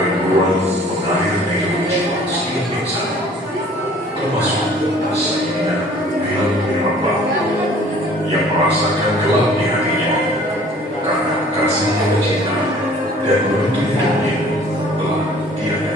kerinduan mengalir di dalam jiwa setiap insan, termasuk saya Bilal bin Rabah yang merasakan gelapnya hatinya karena kasih yang cinta dan menuntut hidupnya telah tiada.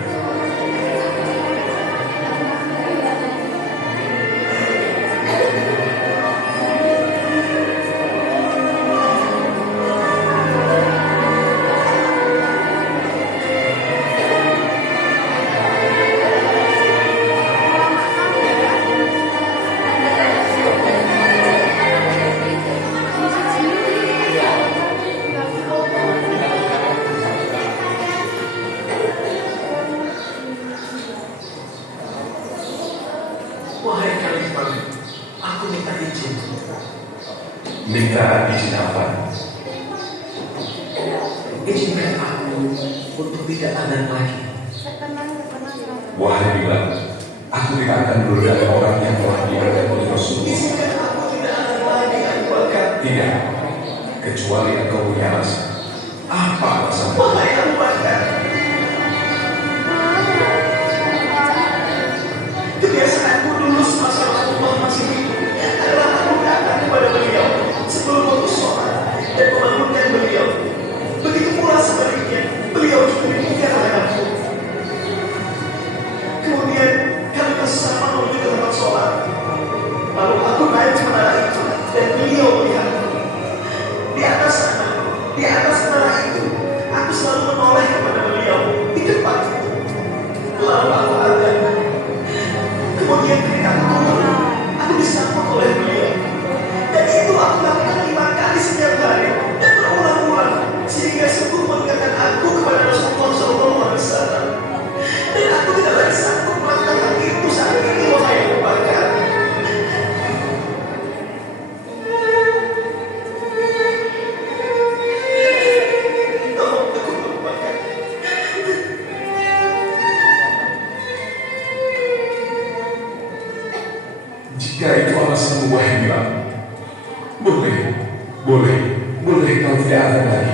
Wahai Khalifah, aku minta izin. Minta izin apa? Izinkan aku untuk tidak ada lagi. Wahai Bilal, aku tidak akan menurunkan orang yang telah diangkat oleh Rasul. Izinkan aku tidak ada lagi Abu Bakar. Tidak, kecuali engkau punya alasan. Apa alasan? Wahai Abu Bakar, kebiasaanku dulu semasa Rasulullah masih hidup adalah aku datang kepada beliau sebelum waktu sholat dan membangunkan beliau. Begitu pula sebaliknya, beliau juga demikian oleh aku. Kemudian kami bersama menuju ke tempat sholat. Lalu aku naik ke menara itu dan beliau melihatku. Di atas menara itu, aku selalu menoleh kepada beliau di depan itu. Lalu aku azan. Kemudian ketika aku turun, aku disambut oleh beliau. Dan itu aku lakukan 5 kali setiap hari dan berulang-ulang sehingga sungguh mengatakan aku kepada Rasulullah SAW. Dan aku tidak lagi sanggup melakukan hal itu saat ini, wahai Abu Bakar. Tolong aku, Abu Bakar. Jika itu alasanmu, wahai Bilal, boleh kau tidak ada lagi.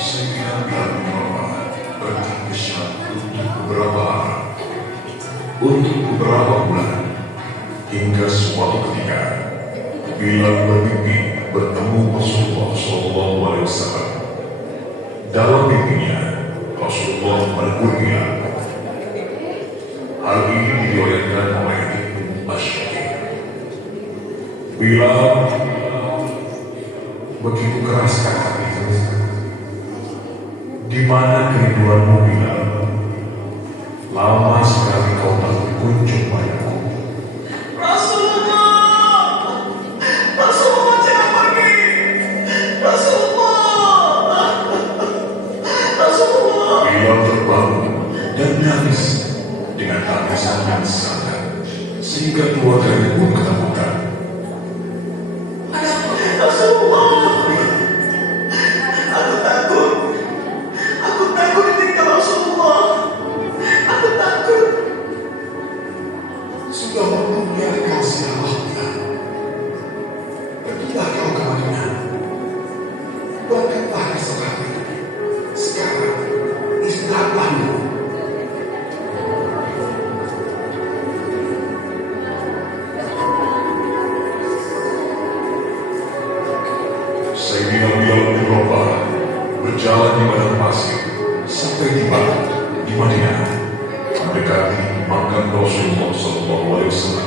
Sayyidina Bilal bin Rabah pergi ke Syam untuk beberapa bulan, hingga suatu ketika Bilal bermimpi bertemu Rasulullah SAW. Dalam mimpinya, Rasulullah menegur Bilal. Hal ini diriwayatkan oleh Ibnu Asy'ari. Bilal, begitu keraskah hatimu? Di mana kerinduanmu, Bilal? Lama sekali kau tak berkunjung padaku. Rasulullah jangan pergi. Rasulullah. Bilal terbangun dan menangis dengan tangisan yang sangat, sehingga keluarganya pun ketakutan. Rasulullah. Aku takut ditinggal Rasulullah. Aku takut. Sudah waktunya kasih Allah. Pergilah kau ke Madinah. Buatkanlah esok hari. Sekarang istirahatlah dulu. Sayyidina Bilal bin Rabah berjalan di padang pasir sampai tiba di Madinah, mendekati makam Rasulullah SAW.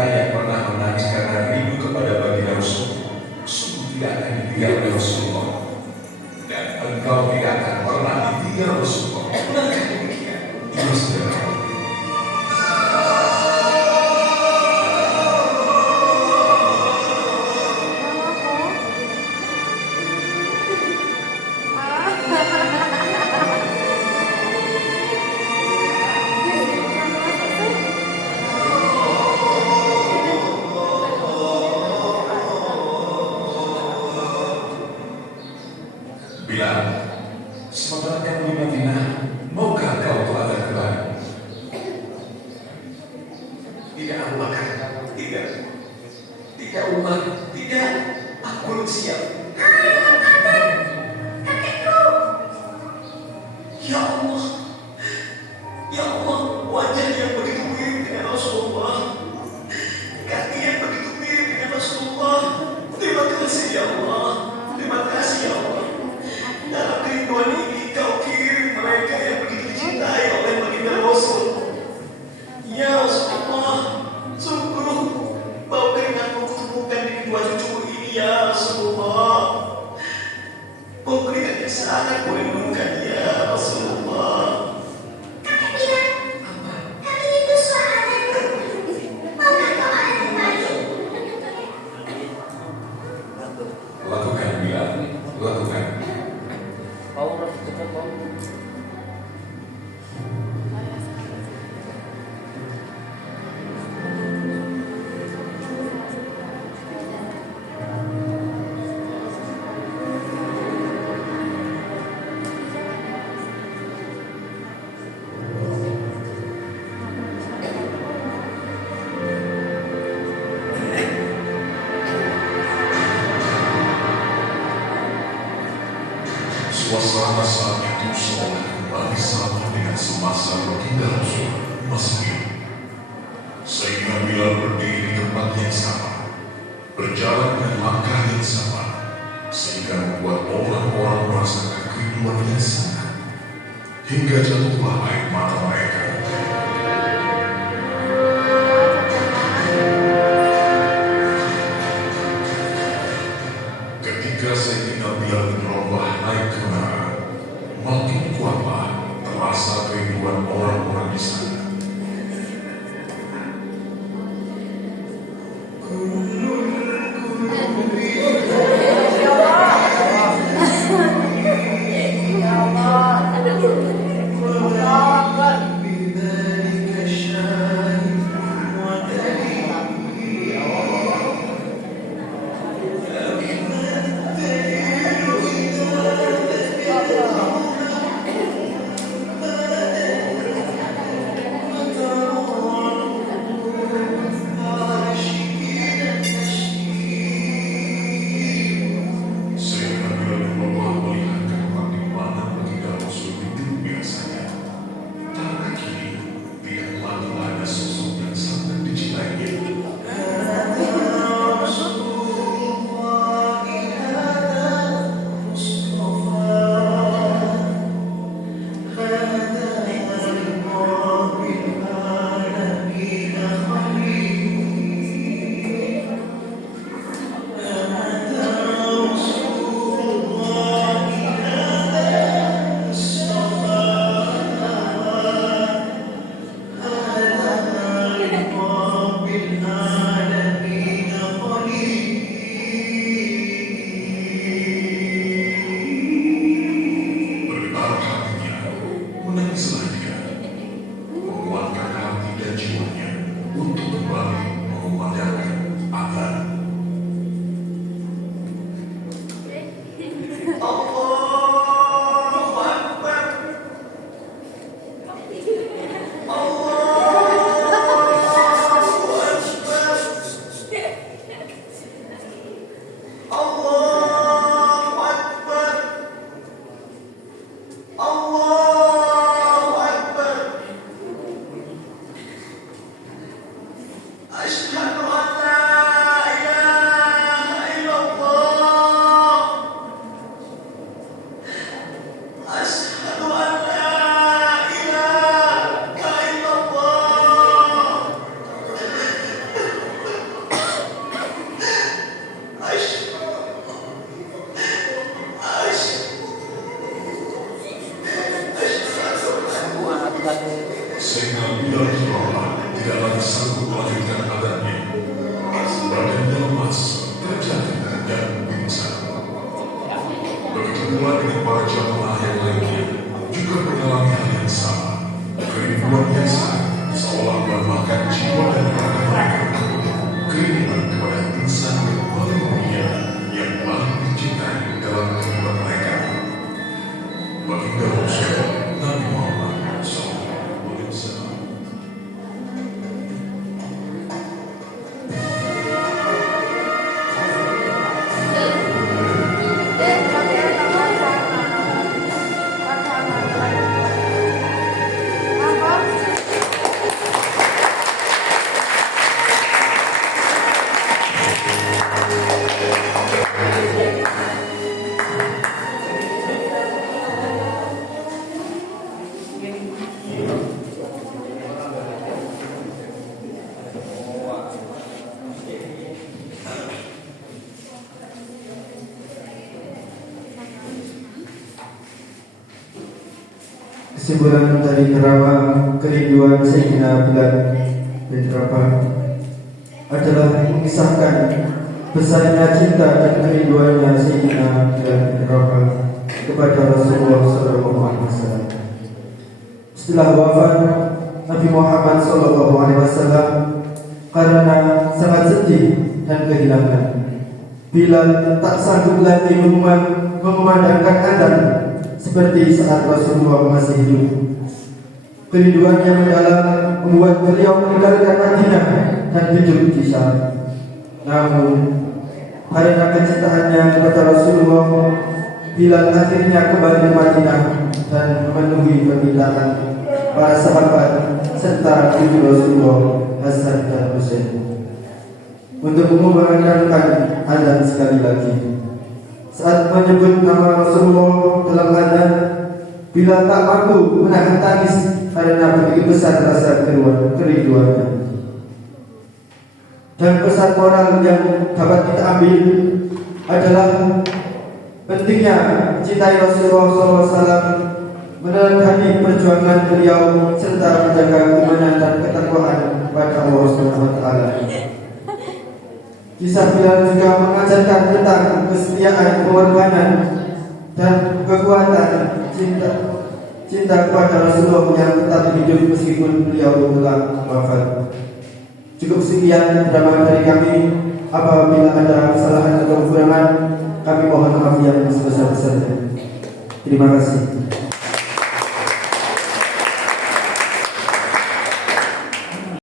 Saudara yang pernah menangis karena rindu kepada baginda Rasul, sungguh tidak akan ditinggal oleh Rasulullah. Dan engkau tidak akan pernah ditinggal Rasulullah. Benarkah demikian? Iya, saudara. Bilal, sementara kamu di Madinah, maukah kau telah kembali? Tidak, Abu Bakar. Tidak. Tidak, Umar. Tidak. Aku belum siap. Ya Allah. Ya Allah, wajah yang begitu mirip dengan Rasulullah. Kaki yang begitu mirip dengan Rasulullah. Terima kasih ya Allah. Terima kasih ya Allah. Dalam kerinduan ini kau kirim mereka yang begitu dicintai oleh baginda Rasul. Ya Rasulullah, sungguh bau keringatmu kutemukan di kedua cucuku ini ya Rasulullah. Bau keringat yang sangat kurindukan ya Rasulullah. Kakak bilang, kami itu suaranya. Maukah kau ada kembali? Lakukan, Bilal, lakukan. Power cepat Bang. Suasana saat itu seolah kembali sama dengan semasa baginda Rasul masih hidup. Sehingga Bilal berdiri di tempat yang sama, berjalan dengan langkah yang sama, sehingga membuat orang-orang merasakan kerinduan yang sangat, hingga jatuhlah air mata mereka. Ketika Sayyidina Bilal bin Rabah naik ke menara, makin kuatlah terasa kerinduan orang-orang di sana. kesimpulan dari drama kerinduan Sayyidina Bilal bin Rabah adalah mengisahkan besarnya cinta dan kerinduannya Sayyidina Bilal bin Rabah kepada Rasulullah SAW. Setelah wafat Nabi Muhammad SAW, karena sangat sedih dan kehilangan, Bilal tak sanggup lagi mengumandangkan adzan seperti saat Rasulullah masih hidup. Kerinduan yang mendalam membuat beliau meninggalkan Madinah dan hidup di Syam. Namun karena kecintaannya kepada Rasulullah, Bilal akhirnya kembali ke Madinah dan memenuhi permintaan para sahabat serta cucu Rasulullah Hasan dan Husain untuk mengumandangkan adzan sekali lagi. Saat menyebut nama Rasulullah dalam adzan, Bilal tak mampu menahan tangis karena begitu besar rasa kerinduannya. Dan pesan moral yang dapat kita ambil adalah pentingnya cintai Rasulullah SAW, meneladani perjuangan beliau serta menjaga keimanan dan ketakwaan pada Allah SWT. Kisah Bilal juga mengajarkan tentang kesetiaan, pengorbanan, dan kekuatan cinta kepada Rasulullah yang tetap hidup meskipun beliau telah wafat. Cukup sekian drama dari kami. Apabila ada kesalahan atau kekurangan, kami mohon maaf yang sebesar-besarnya. Terima kasih.